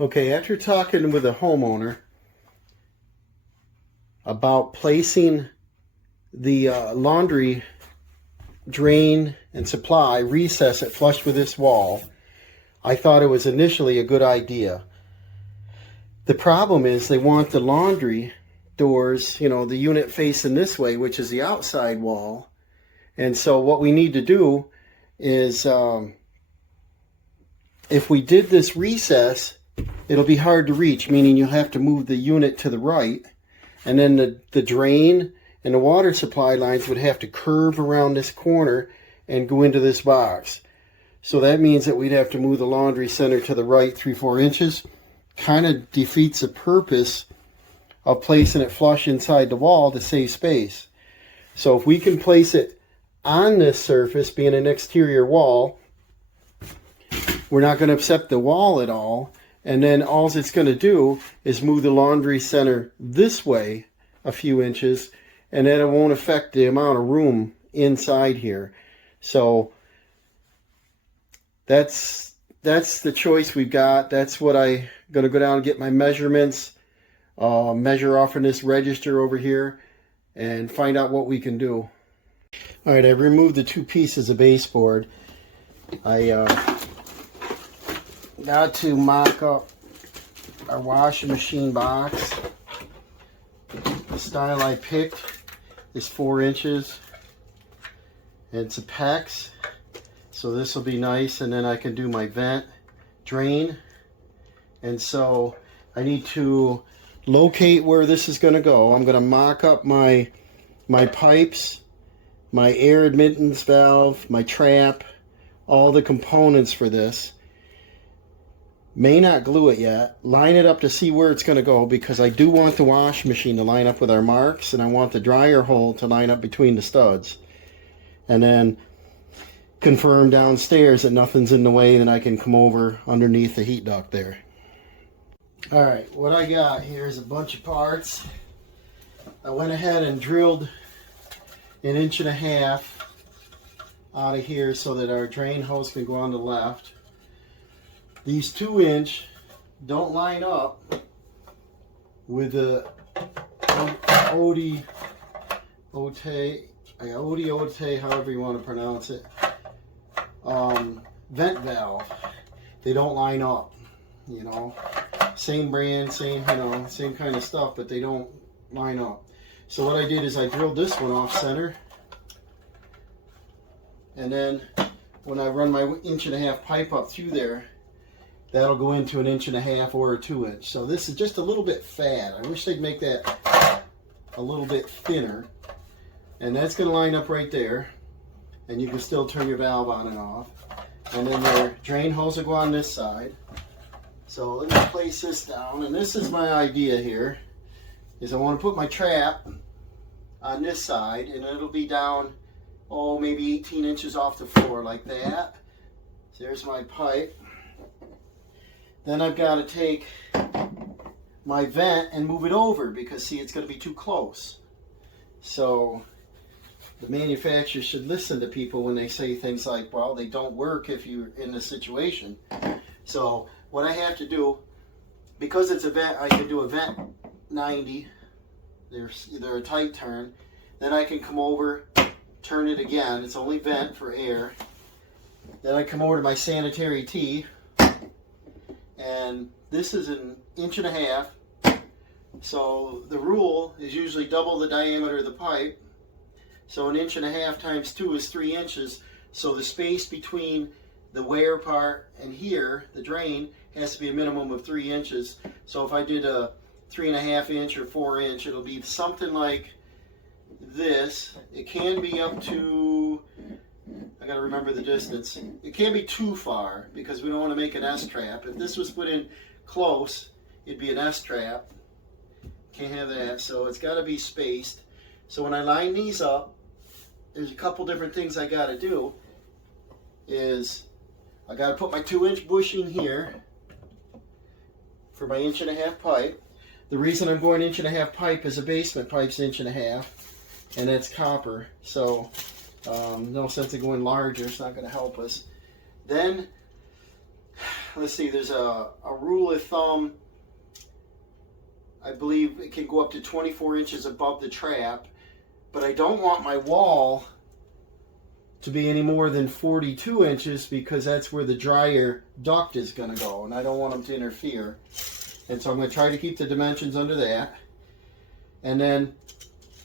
Okay, after talking with a homeowner about placing the laundry drain and supply recess it flush with this wall, I thought it was initially a good idea. The problem is they want the laundry doors, the unit facing this way, which is the outside wall. And so what we need to do is if we did this recess, it'll be hard to reach, meaning you'll have to move the unit to the right, and then the drain and the water supply lines would have to curve around this corner and go into this box. So that means that we'd have to move the laundry center to the right 3-4 inches. Kind of defeats the purpose of placing it flush inside the wall to save space. So if we can place it on this surface, being an exterior wall, we're not going to upset the wall at all. And then all it's going to do is move the laundry center this way a few inches, and then it won't affect the amount of room inside here. So that's the choice we've got. That's what I'm going to go down and get my measurements, measure off in this register over here, and find out what we can do. All right, I've removed the 2 pieces of baseboard. I got to mock up our washing machine box. The style I picked is 4 inches. It's a PEX, so this will be nice, and then I can do my vent drain. And so I need to locate where this is going to go. I'm going to mock up my pipes, my air admittance valve, my trap, all the components for this. May not glue it yet. Line it up to see where it's going to go, because I do want the wash machine to line up with our marks, and I want the dryer hole to line up between the studs. And then confirm downstairs that nothing's in the way, then I can come over underneath the heat duct there. Alright, what I got here is a bunch of parts. I went ahead and drilled 1.5 inches out of here so that our drain hose can go on the left. These 2-inch don't line up with the Ote, however you want to pronounce it, vent valve. They don't line up, same brand, same kind of stuff, but they don't line up. So what I did is I drilled this one off center, and then when I run my 1.5 inch pipe up through there, that'll go into 1.5 inch or a 2-inch. So this is just a little bit fat. I wish they'd make that a little bit thinner. And that's going to line up right there. And you can still turn your valve on and off. And then your drain hose will go on this side. So let me place this down. And this is my idea here, is I want to put my trap on this side, and it'll be down, maybe 18 inches off the floor like that. So there's my pipe. Then I've got to take my vent and move it over, because see, it's going to be too close. So the manufacturer should listen to people when they say things like, well, they don't work if you're in this situation. So what I have to do, because it's a vent, I can do a vent 90. There's either a tight turn. Then I can come over, turn it again. It's only vent for air. Then I come over to my sanitary tee. And this is 1.5 inches. So the rule is usually double the diameter of the pipe. So 1.5 inches times 2 is 3 inches. So the space between the wear part and here, the drain, has to be a minimum of 3 inches. So if I did a 3.5 inch or 4 inch, it'll be something like this. It can be up to, I gotta remember the distance. It can't be too far, because we don't want to make an S-trap. If this was put in close, it'd be an S-trap. Can't have that, so it's got to be spaced. So when I line these up, there's a couple different things I got to do. Is I got to put my 2-inch bushing here for my 1.5 inch pipe. The reason I'm going 1.5 inch pipe is a basement pipe's 1.5 inch, and it's copper. So no sense of going larger. It's not going to help us. Then let's see, there's a rule of thumb. I believe it can go up to 24 inches above the trap, but I don't want my wall to be any more than 42 inches because that's where the dryer duct is going to go, and I don't want them to interfere. And so I'm going to try to keep the dimensions under that. And then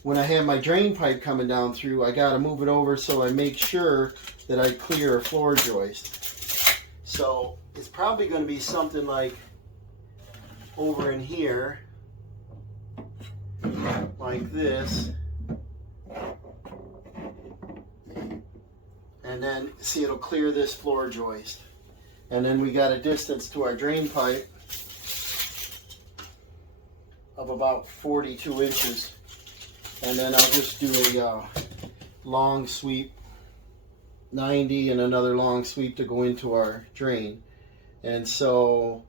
when I have my drain pipe coming down through, I got to move it over so I make sure that I clear a floor joist. So it's probably going to be something like over in here, like this. And then, see, it'll clear this floor joist. And then we got a distance to our drain pipe of about 42 inches. And then I'll just do a long sweep, 90, and another long sweep to go into our drain. And so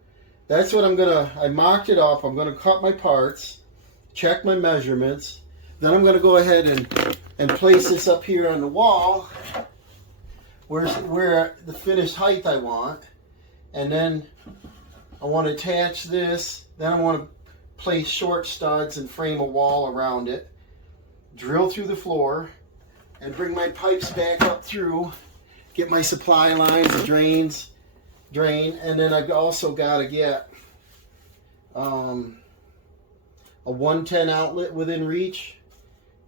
that's what I'm gonna, I mocked it up. I'm gonna cut my parts, check my measurements. Then I'm gonna go ahead and place this up here on the wall where the finished height I want. And then I want to attach this. Then I want to place short studs and frame a wall around it. Drill through the floor and bring my pipes back up through. Get my supply lines, the drain, and then I've also got to get a 110 outlet within reach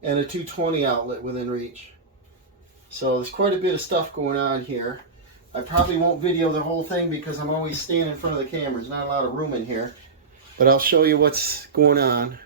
and a 220 outlet within reach. So there's quite a bit of stuff going on here. I probably won't video the whole thing because I'm always standing in front of the camera. There's not a lot of room in here. But I'll show you what's going on.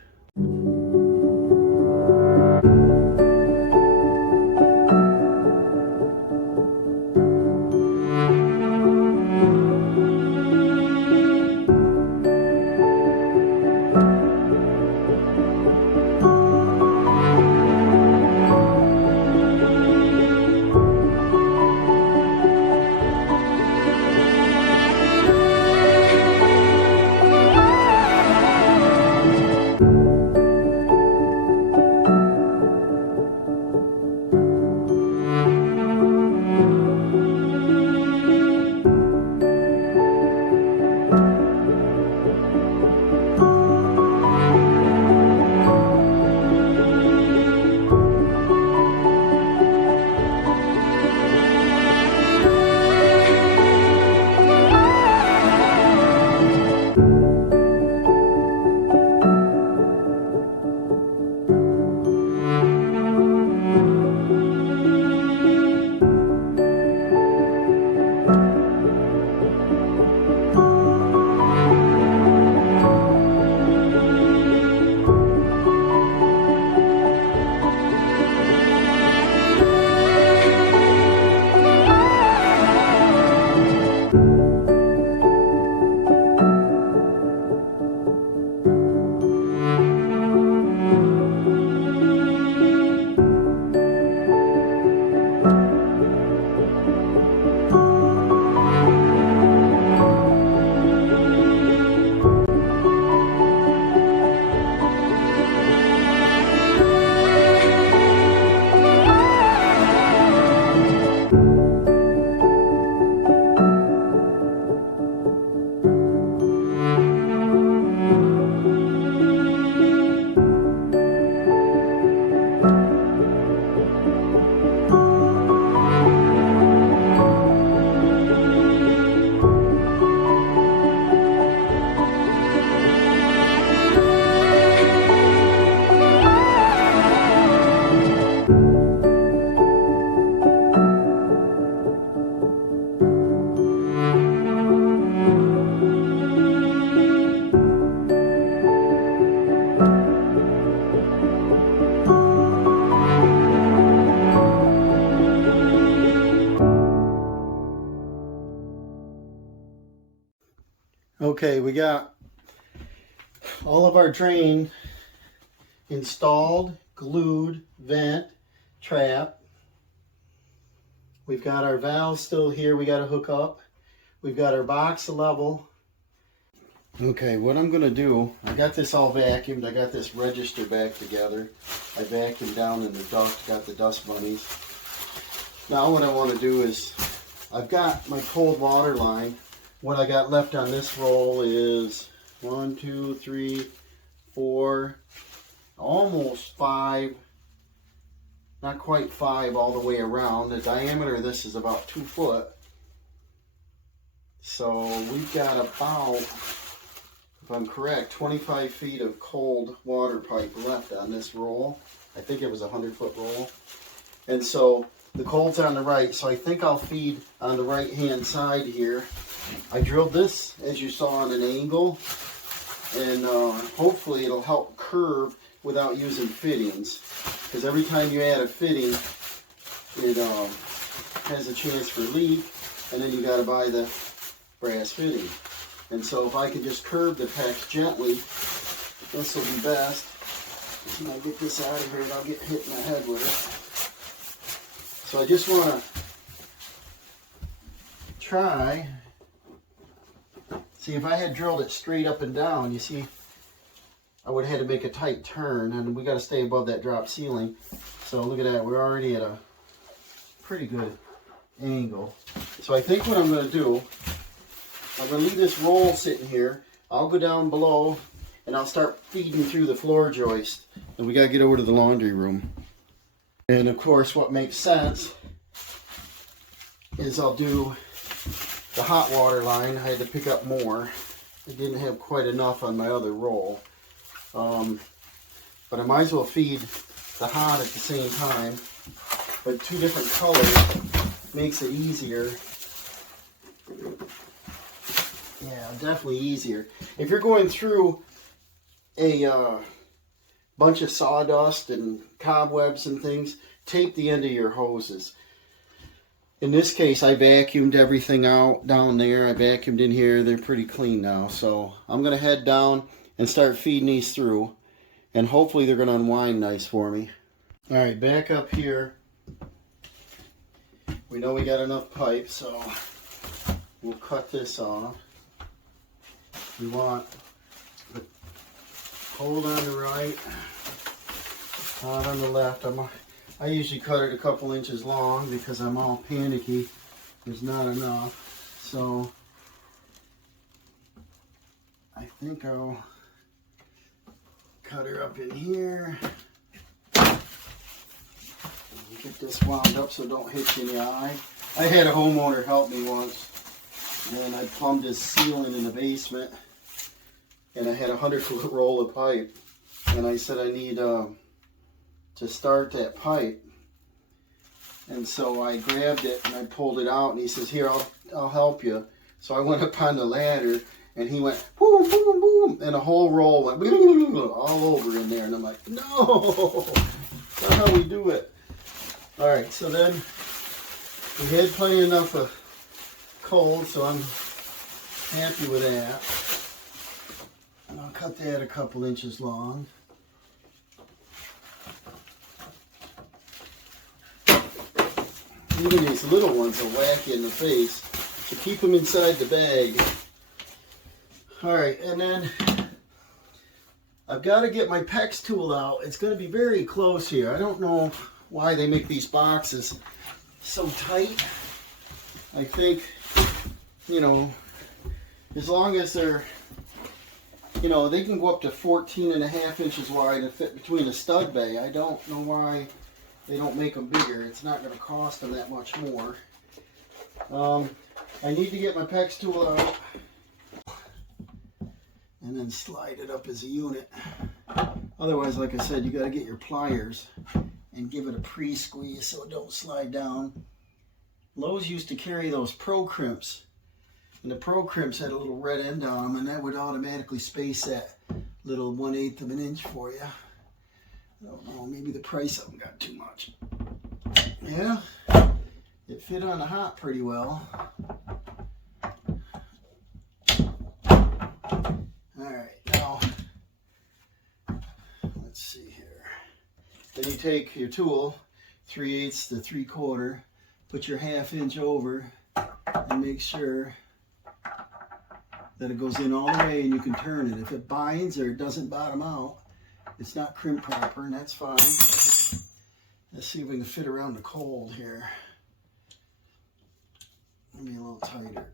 Okay, we got all of our drain installed, glued, vent, trap. We've got our valves still here we got to hook up. We've got our box level. Okay, what I'm going to do, I got this all vacuumed. I got this register back together. I vacuumed down in the duct, got the dust bunnies. Now what I want to do is, I've got my cold water line what I got left on this roll is 1, 2, 3, 4, almost 5, not quite 5 all the way around. The diameter of this is about 2 foot. So we've got about, if I'm correct, 25 feet of cold water pipe left on this roll. I think it was a 100-foot roll. And so the cold's on the right, so I think I'll feed on the right-hand side here. I drilled this, as you saw, on an angle, and hopefully it'll help curve without using fittings. Because every time you add a fitting, it has a chance for leak, and then you got to buy the brass fitting. And so if I could just curve the PEX gently, this will be best. When I get this out of here, I'll get hit in the head with it. So I just want to try, see, if I had drilled it straight up and down, you see, I would have had to make a tight turn, and we got to stay above that drop ceiling. So look at that, we're already at a pretty good angle. So I think what I'm going to do, I'm going to leave this roll sitting here. I'll go down below and I'll start feeding through the floor joist. And we got to get over to the laundry room. And of course, what makes sense is I'll do the hot water line. I had to pick up more. I didn't have quite enough on my other roll. But I might as well feed the hot at the same time. But 2 different colors makes it easier. Yeah, definitely easier. If you're going through a bunch of sawdust and cobwebs and things, tape the end of your hoses. In this case, I vacuumed everything out down there. I vacuumed in here. They're pretty clean now. So I'm going to head down and start feeding these through. And hopefully they're going to unwind nice for me. All right, back up here. We know we got enough pipe, so we'll cut this off. We want the cold on the right, hot on the left. I usually cut it a couple inches long because I'm all panicky. There's not enough. So I think I'll cut her up in here. Get this wound up so it don't hit you in the eye. I had a homeowner help me once, and I plumbed his ceiling in the basement, and I had a 100-foot roll of pipe, and I said I need to start that pipe, and so I grabbed it and I pulled it out, and he says, "Here, I'll help you." So I went up on the ladder, and he went boom, boom, boom, and a whole roll went all over in there, and I'm like, no, that's not how we do it. All right, so then we had plenty enough of cold, so I'm happy with that. And I'll cut that a couple inches long. Even these little ones will whack you in the face, so keep them inside the bag. All right, and then I've got to get my PEX tool out. It's going to be very close here. I don't know why they make these boxes so tight. I think, you know, as long as they're, you know, they can go up to 14.5 inches wide and fit between a stud bay. I don't know why they don't make them bigger. It's not going to cost them that much more. I need to get my PEX tool out and then slide it up as a unit. Otherwise, like I said, you got to get your pliers and give it a pre-squeeze so it don't slide down. Lowe's used to carry those Pro Crimps, and the Pro Crimps had a little red end on them, and that would automatically space that little 1/8 of an inch for you. I don't know, maybe the price of them got too much. Yeah, it fit on the hot pretty well. Alright, now, let's see here. Then you take your tool, 3/8 to 3/4, put your 1/2 inch over, and make sure that it goes in all the way and you can turn it. If it binds or it doesn't bottom out, it's not crimp proper, and that's fine. Let's see if we can fit around the cold here. Let me a little tighter.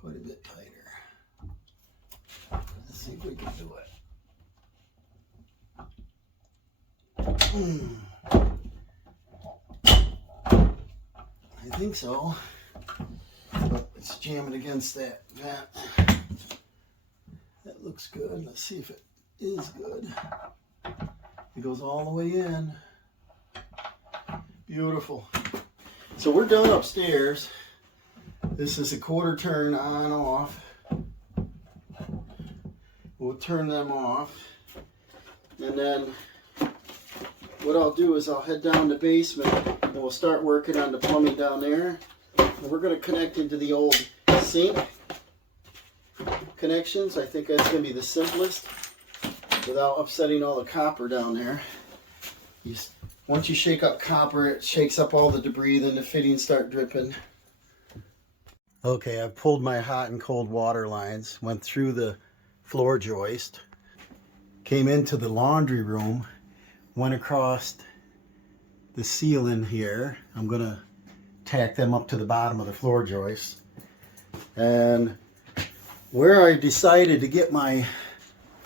quite a bit tighter. Let's see if we can do it. I think so. But it's jamming against that vent. That looks good. Let's see if it is good. It goes all the way in. Beautiful. So we're done upstairs. This is a quarter turn on off. We'll turn them off. And then what I'll do is I'll head down to the basement and we'll start working on the plumbing down there. And we're going to connect into the old sink connections. I think that's going to be the simplest without upsetting all the copper down there. Once you shake up copper, it shakes up all the debris, then the fittings start dripping. Okay, I've pulled my hot and cold water lines, went through the floor joist, came into the laundry room, went across the ceiling here. I'm going to tack them up to the bottom of the floor joist. And where I decided to get my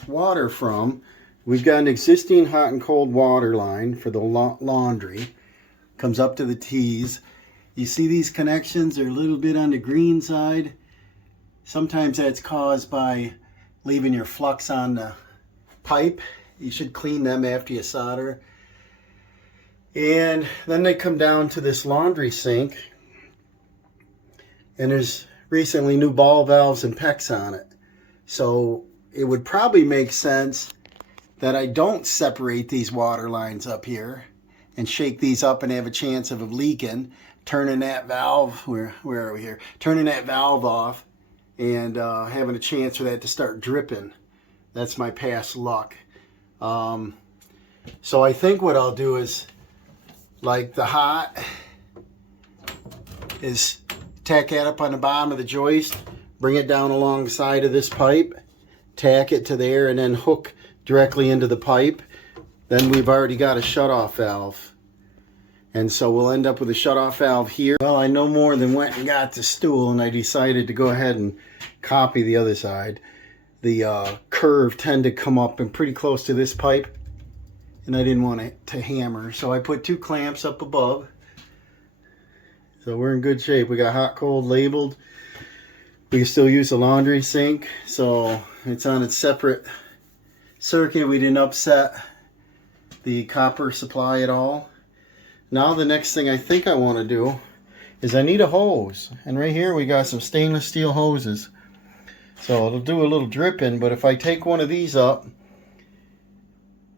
water from, we've got an existing hot and cold water line for the laundry. Comes up to the T's. You see these connections are a little bit on the green side. Sometimes that's caused by leaving your flux on the pipe. You should clean them after you solder. And then they come down to this laundry sink. And there's recently new ball valves and PEX on it. So it would probably make sense that I don't separate these water lines up here and shake these up and have a chance of leaking, turning that valve, where are we here? Turning that valve off and having a chance for that to start dripping. That's my past luck. So I think what I'll do is, like the hot, is tack that up on the bottom of the joist, bring it down alongside of this pipe, tack it to there, and then hook directly into the pipe. Then we've already got a shutoff valve. And so we'll end up with a shutoff valve here. Well, I no more than went and got the stool, and I decided to go ahead and copy the other side. The curve tended to come up and pretty close to this pipe, and I didn't want it to hammer. So I put 2 clamps up above. So we're in good shape. We got hot, cold labeled. We can still use the laundry sink. So it's on its separate circuit. We didn't upset the copper supply at all. Now the next thing I think I want to do is I need a hose. And right here we got some stainless steel hoses. So it'll do a little dripping, but if I take one of these up,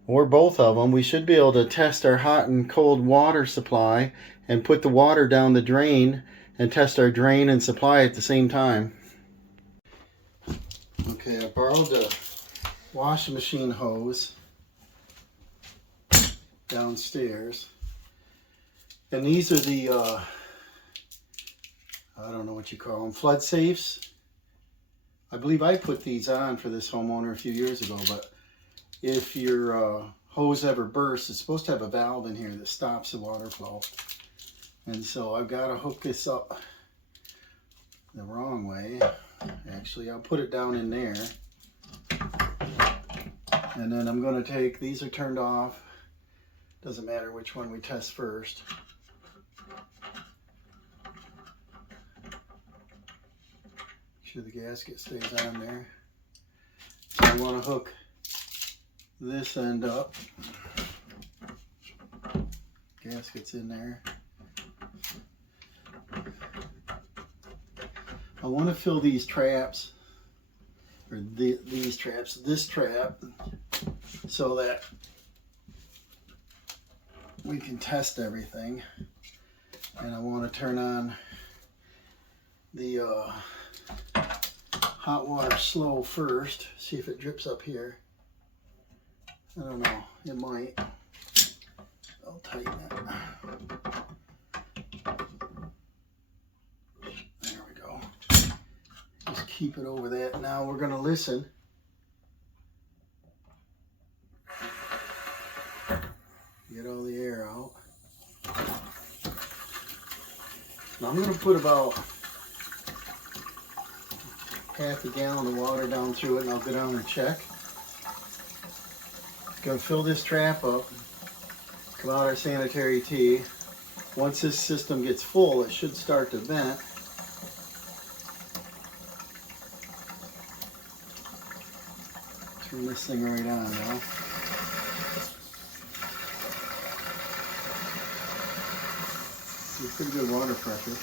or both of them, we should be able to test our hot and cold water supply and put the water down the drain and test our drain and supply at the same time. Okay, I borrowed the washing machine hose downstairs. And these are the, I don't know what you call them, flood safes. I believe I put these on for this homeowner a few years ago, but if your hose ever bursts, it's supposed to have a valve in here that stops the water flow. And so I've got to hook this up the wrong way. Actually, I'll put it down in there. And then I'm going to take, these are turned off. Doesn't matter which one we test first. Make sure the gasket stays on there. So I want to hook this end up. Gasket's in there. I want to fill these traps, or these traps, this trap, so that we can test everything. And I want to turn on the hot water slow first, see if it drips up here. I don't know, it might. I'll tighten it. There we go. Just keep it over that. Now we're going to listen. Get all the air out. Now I'm going to put about half a gallon of water down through it, and I'll go down and check. Gonna fill this trap up, come out our sanitary tea. Once this system gets full, it should start to vent. Turn this thing right on now. Pretty good water pressure.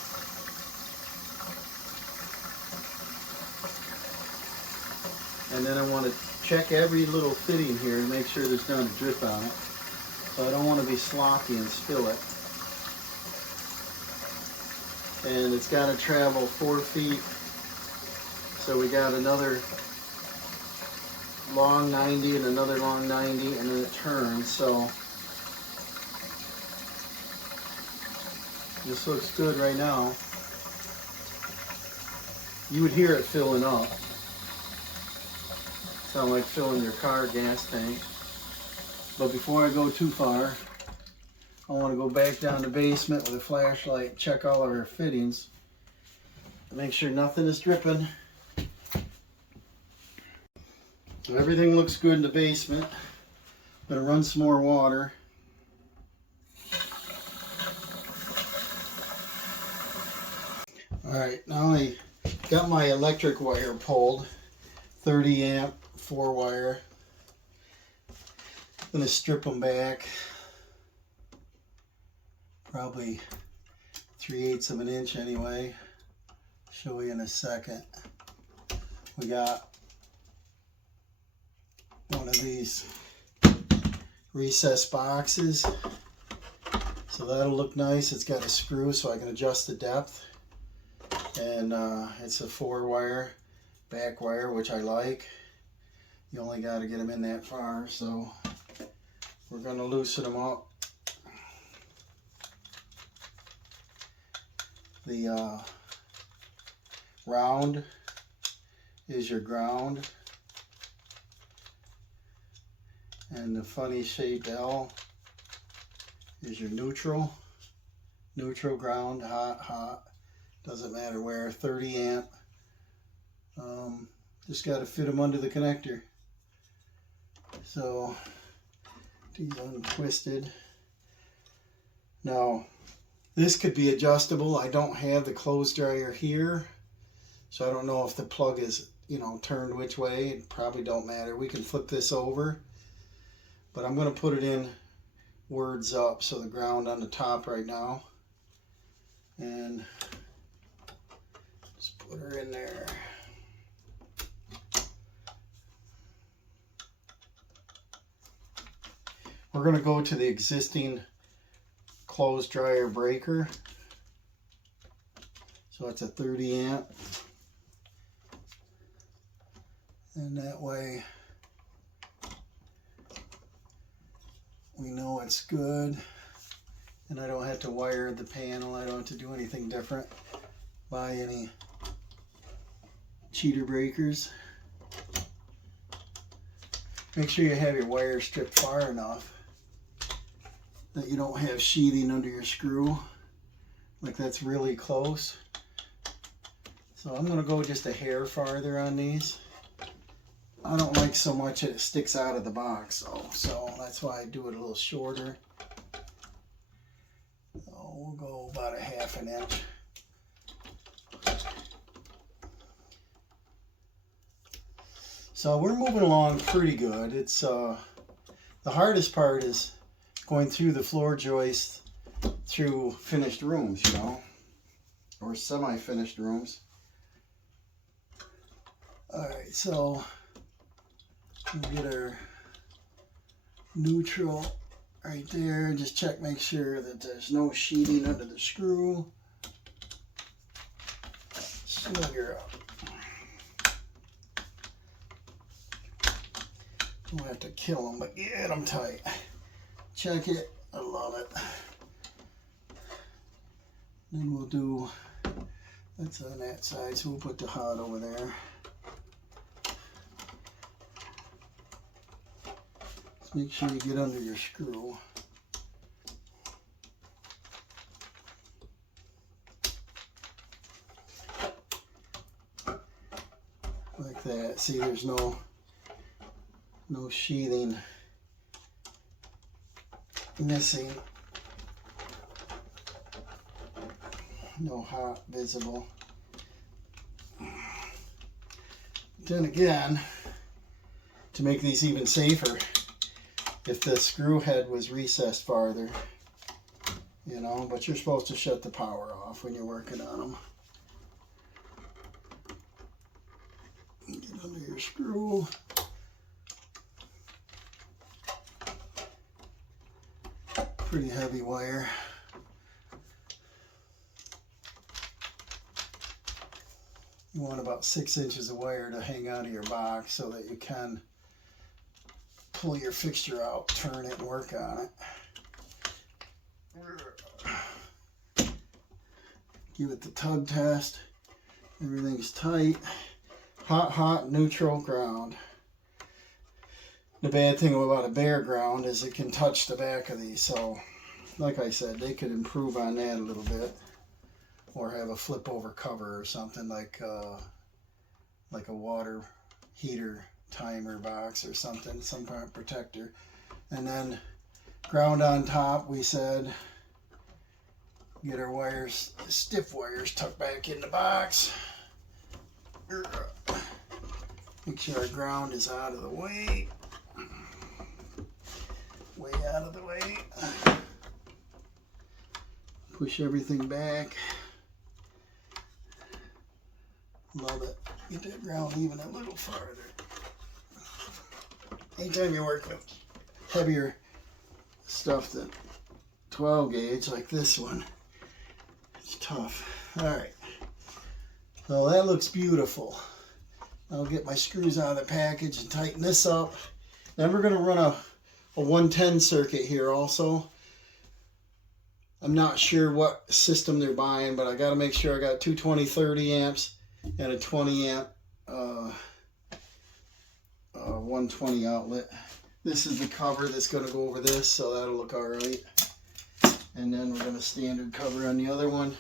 And then I want to check every little fitting here and make sure there's not a drip on it. So I don't want to be sloppy and spill it. And it's got to travel 4 feet. So we got another long 90 and another long 90, and then it turns. So this looks good right now. You would hear it filling up. Sound like filling your car gas tank. But before I go too far, I want to go back down the basement with a flashlight, check all of our fittings, make sure nothing is dripping. So everything looks good in the basement. I'm going to run some more water. Alright, now I got my electric wire pulled, 30 amp, 4 wire. I'm going to strip them back, probably 3/8 of an inch anyway. Show you in a second. We got one of these recessed boxes, so that'll look nice. It's got a screw so I can adjust the depth, and it's a 4 wire back wire, which I like. You only got to get them in that far, so we're going to loosen them up. The round is your ground, and the funny shaped L is your neutral. Neutral, ground, hot, hot, doesn't matter where. 30 amp. Just got to fit them under the connector. So these untwisted. Now this could be adjustable. I don't have the clothes dryer here, so I don't know if the plug is, turned which way. It probably don't matter. We can flip this over, but I'm going to put it in words up, so the ground on the top right now, and just put her in there. We're going to go to the existing clothes dryer breaker. So it's a 30 amp. And that way we know it's good. And I don't have to wire the panel. I don't have to do anything different. Buy any cheater breakers. Make sure you have your wire stripped far enough that you don't have sheathing under your screw, like that's really close. So I'm going to go just a hair farther on these. I don't like so much that it sticks out of the box, so that's why I do it a little shorter. So we'll go about a 1/2 inch. So we're moving along pretty good. It's the hardest part is going through the floor joist through finished rooms, or semi-finished rooms. Alright, so we'll get our neutral right there. Just check, make sure that there's no sheeting under the screw. Snug her up. Don't have to kill them, but get them tight. Check it. I love it. Then we'll do, that's on that side, so we'll put the hot over there. Just make sure you get under your screw. like that. See, there's no sheathing missing. No hot visible. Then again, to make these even safer, if the screw head was recessed farther, you know, but you're supposed to shut the power off when you're working on them. Get under your screw. Pretty heavy wire. You want about 6 inches of wire to hang out of your box so that you can pull your fixture out, turn it, and work on it. Give it the tug test. Everything's tight. Hot, neutral, ground. The bad thing about a bare ground is it can touch the back of these, so like I said, they could improve on that a little bit. Or have a flip over cover or something like a water heater timer box or something, some kind of protector. And then ground on top, we said get our wires, stiff wires, tucked back in the box. Make sure our ground is out of the way. Way out of the way. Push everything back. Love it. Get that ground even a little farther. Anytime you work with heavier stuff than 12 gauge like this one, it's tough. Alright. So that looks beautiful. I'll get my screws out of the package and tighten this up. Then we're going to run a 110 circuit here also. I'm not sure what system they're buying, but I got to make sure I got 220 30 amps and a 20 amp 120 outlet. This is the cover that's going to go over this, so that'll look alright. And then we're going to standard cover on the other one.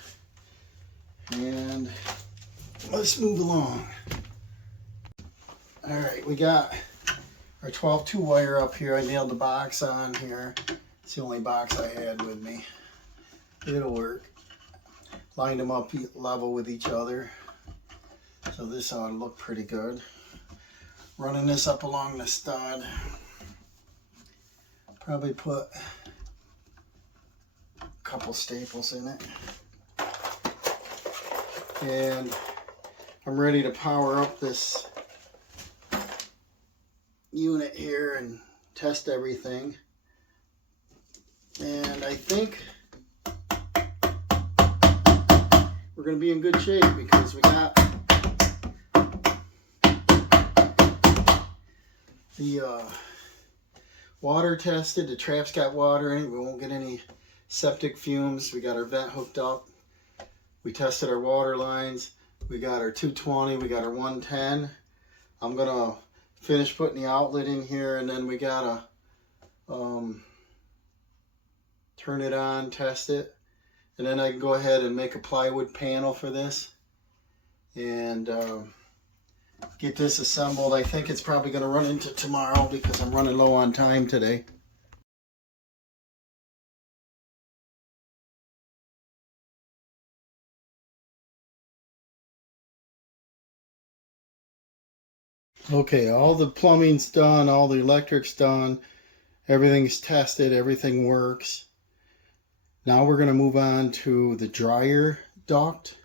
And let's move along. Alright, we got our 12-2 wire up here. I nailed the box on here. It's the only box I had with me. It'll work. Lined them up level with each other. So this ought to look pretty good. Running this up along the stud. Probably put a couple staples in it. And I'm ready to power up this unit here and test everything. And I think we're going to be in good shape because we got the water tested. The trap's got water in it. We won't get any septic fumes. We got our vent hooked up. We tested our water lines. We got our 220. We got our 110. I'm going to finish putting the outlet in here, and then we got to turn it on, test it. And then I can go ahead and make a plywood panel for this and get this assembled. I think it's probably going to run into tomorrow because I'm running low on time today. Okay, all the plumbing's done, all the electric's done, everything's tested, everything works. Now we're going to move on to the dryer duct.